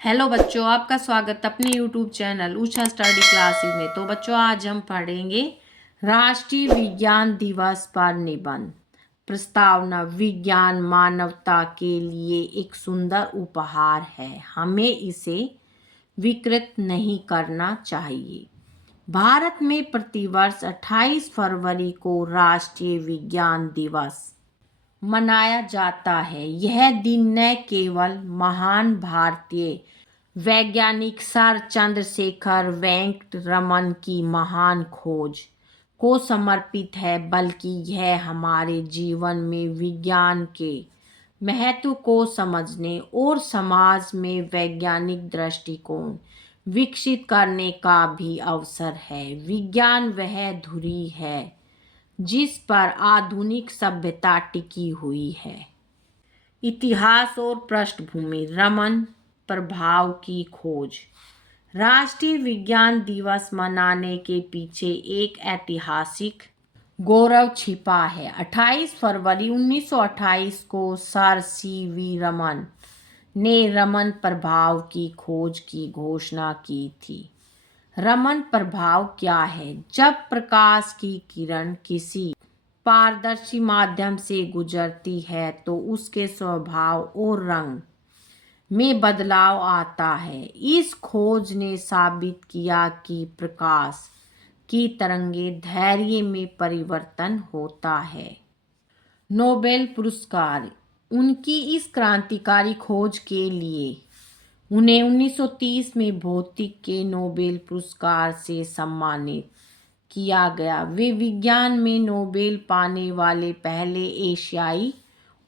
Hello बच्चों, आपका स्वागत अपने YouTube channel Usha study classes में। तो बच्चों, आज हम पढ़ेंगे राष्ट्रीय विज्ञान दिवस पर निबंध। प्रस्तावना: विज्ञान मानवता के लिए एक सुंदर उपहार है, हमें इसे विकृत नहीं करना चाहिए। भारत में प्रतिवर्ष 28 फरवरी को राष्ट्रीय विज्ञान दिवस मनाया जाता है। यह दिन न केवल महान भारतीय वैज्ञानिक सर चंद्रशेखर वेंकट रमन की महान खोज को समर्पित है, बल्कि यह हमारे जीवन में विज्ञान के महत्व को समझने और समाज में वैज्ञानिक दृष्टिकोण विकसित करने का भी अवसर है। विज्ञान वह धुरी है जिस पर आधुनिक सभ्यता टिकी हुई है। इतिहास और पृष्ठभूमि: रमन प्रभाव की खोज। राष्ट्रीय विज्ञान दिवस मनाने के पीछे एक ऐतिहासिक गौरव छिपा है। 28 फरवरी 1928 को सर सीवी रमन ने रमन प्रभाव की खोज की घोषणा की थी। रमन प्रभाव क्या है? जब प्रकाश की किरण किसी पारदर्शी माध्यम से गुजरती है तो उसके स्वभाव और रंग में बदलाव आता है। इस खोज ने साबित किया कि प्रकाश की तरंगे धैर्य में परिवर्तन होता है। नोबेल पुरस्कार: उनकी इस क्रांतिकारी खोज के लिए उन्हें 1930 में भौतिकी के नोबेल पुरस्कार से सम्मानित किया गया। वे विज्ञान में नोबेल पाने वाले पहले एशियाई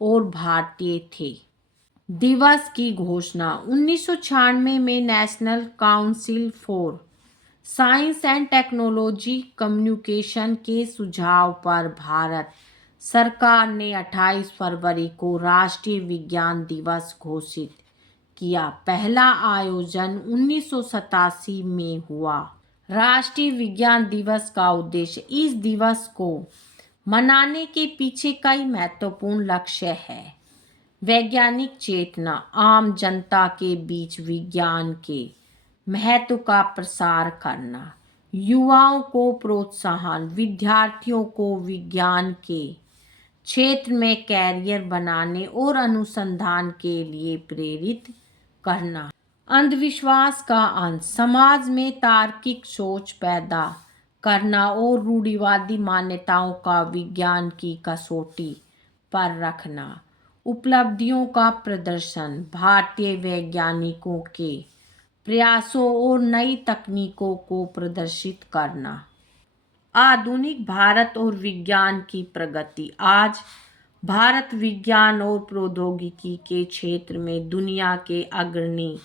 और भारतीय थे। दिवस की घोषणा: 1996 में national council for science and technology communication के सुझाव पर भारत सरकार ने 28 फरवरी को राष्ट्रीय विज्ञान दिवस घोषित किया। पहला आयोजन 1987 में हुआ। राष्ट्रीय विज्ञान दिवस का उद्देश्य: इस दिवस को मनाने के पीछे कई महत्वपूर्ण लक्ष्य है। वैज्ञानिक चेतना: आम जनता के बीच विज्ञान के महत्व का प्रसार करना। युवाओं को प्रोत्साहन: विद्यार्थियों को विज्ञान के क्षेत्र में कैरियर बनाने और अनुसंधान के लिए प्रेरित करना। अंधविश्वास का अंत: समाज में तार्किक सोच पैदा करना और रूढ़िवादी मान्यताओं का विज्ञान की कसौटी पर रखना। उपलब्धियों का प्रदर्शन: भारतीय वैज्ञानिकों के प्रयासों और नई तकनीकों को प्रदर्शित करना। आधुनिक भारत और विज्ञान की प्रगति: आज भारत विज्ञान और प्रौद्योगिकी के क्षेत्र में दुनिया के अग्रणी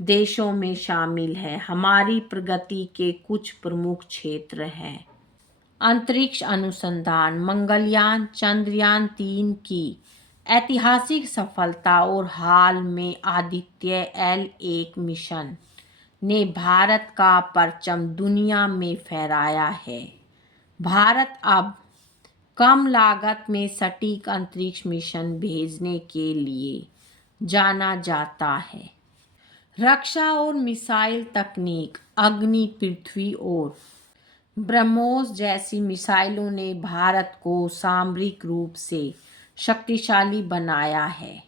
देशों में शामिल है। हमारी प्रगति के कुछ प्रमुख क्षेत्र हैं। अंतरिक्ष अनुसंधान: मंगलयान, चंद्रयान 3 की ऐतिहासिक सफलता और हाल में आदित्य L1 मिशन ने भारत का परचम दुनिया में फहराया है। भारत अब कम लागत में सटीक अंतरिक्ष मिशन भेजने के लिए जाना जाता है। रक्षा और मिसाइल तकनीक: अग्नि, पृथ्वी और ब्रह्मोस जैसी मिसाइलों ने भारत को सामरिक रूप से शक्तिशाली बनाया है।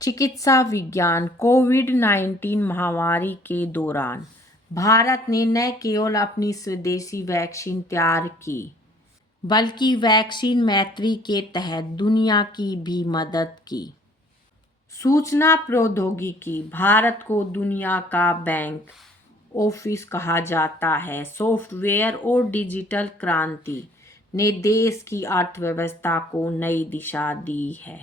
चिकित्सा विज्ञान: कोविड-19 महामारी के दौरान भारत ने न केवल अपनी स्वदेशी वैक्सीन तैयार की, बल्कि वैक्सीन मैत्री के तहत दुनिया की भी मदद की। सूचना प्रौद्योगिकी: भारत को दुनिया का बैंक ऑफिस कहा जाता है। सॉफ्टवेयर और डिजिटल क्रांति ने देश की अर्थव्यवस्था को नई दिशा दी है।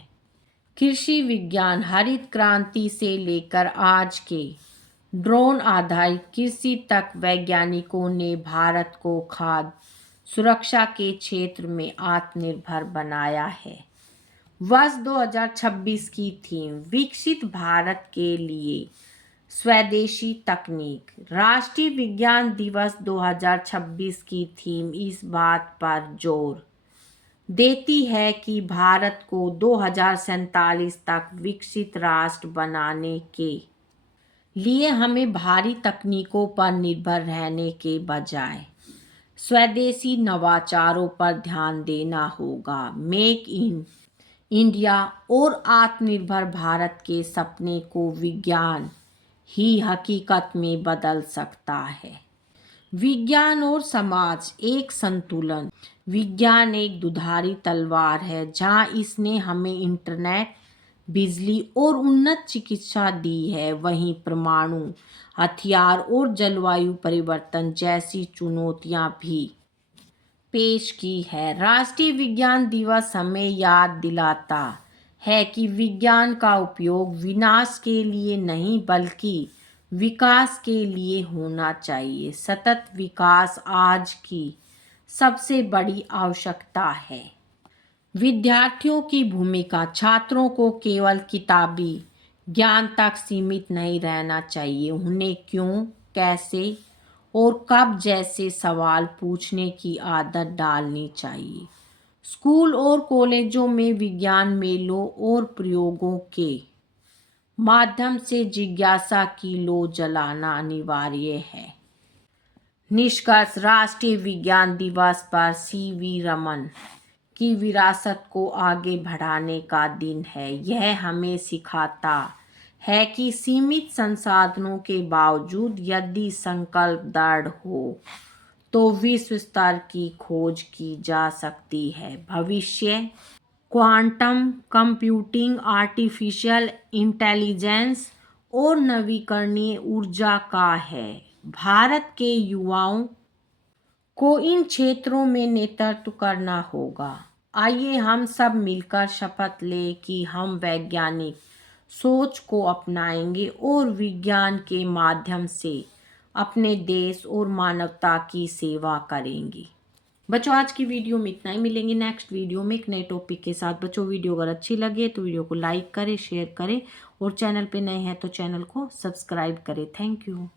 कृषि विज्ञान: हरित क्रांति से लेकर आज के ड्रोन आधारित कृषि तक वैज्ञानिकों ने भारत को खाद्य सुरक्षा के क्षेत्र में आत्मनिर्भर बनाया है। वर्ष 2026 की थीम: विकसित भारत के लिए स्वदेशी तकनीक। राष्ट्रीय विज्ञान दिवस 2026 की थीम इस बात पर जोर देती है कि भारत को 2047 तक विकसित राष्ट्र बनाने के लिए हमें भारी तकनीकों पर निर्भर रहने के बजाय स्वदेशी नवाचारों पर ध्यान देना होगा। मेक इन इंडिया और आत्मनिर्भर भारत के सपने को विज्ञान ही हकीकत में बदल सकता है। विज्ञान और समाज एक संतुलन। विज्ञान एक दुधारी तलवार है। जहां इसने हमें इंटरनेट, बिजली और उन्नत चिकित्सा दी है, वहीं परमाणु हथियार और जलवायु परिवर्तन जैसी चुनौतियां भी पेश की है। राष्ट्रीय विज्ञान दिवस हमें याद दिलाता है कि विज्ञान का उपयोग विनाश के लिए नहीं बल्कि विकास के लिए होना चाहिए। सतत विकास आज की सबसे बड़ी आवश्यकता है। विद्यार्थियों की भूमिका। छात्रों को केवल किताबी ज्ञान तक सीमित नहीं रहना चाहिए। उन्हें क्यों, कैसे और कब जैसे सवाल पूछने की आदत डालनी चाहिए। स्कूल और कॉलेजों में विज्ञान मेलों और प्रयोगों के माध्यम से जिज्ञासा की लौ जलाना अनिवार्य है। निष्कर्ष। राष्ट्रीय विज्ञान दिवस पर सीवी रमन की विरासत को आगे बढ़ाने का दिन है। यह हमें सिखाता है कि सीमित संसाधनों के बावजूद यदि संकल्प दृढ़ हो तो विश्व स्तर की खोज की जा सकती है। भविष्य क्वांटम कंप्यूटिंग, आर्टिफिशियल इंटेलिजेंस और नवीकरणीय ऊर्जा का है। भारत के युवाओं को इन क्षेत्रों में नेतृत्व करना होगा। आइए हम सब मिलकर शपथ लें कि हम वैज्ञानिक सोच को अपनाएंगे और विज्ञान के माध्यम से अपने देश और मानवता की सेवा करेंगे। बच्चों, आज की वीडियो में इतना ही। मिलेंगे नेक्स्ट वीडियो में एक नए टॉपिक के साथ। बच्चों, वीडियो अगर अच्छी लगे तो वीडियो को लाइक करें, शेयर करें और चैनल पे नए हैं तो चैनल को सब्सक्राइब करें। Thank you.